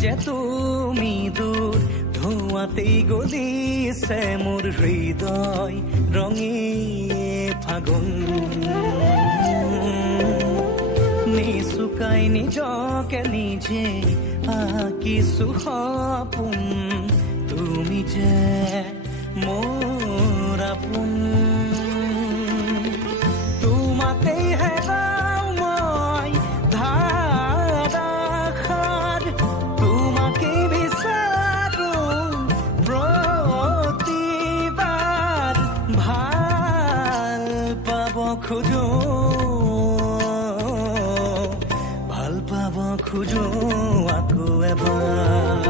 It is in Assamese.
যে তুমি দূৰ ধোঁৱাতেই গলিছে মোৰ হৃদয় ৰঙী ফাগুন নিচুকাই নিজকে নিজে আঁকিছো সপোন তুমি যে মোৰ আপোন তোমাতেই হেৰাও মই ধাৰাসাৰ তোমাকেই বিচাৰো প্ৰতিবাৰ ভাল পাব খোজো আকৌ এবাৰ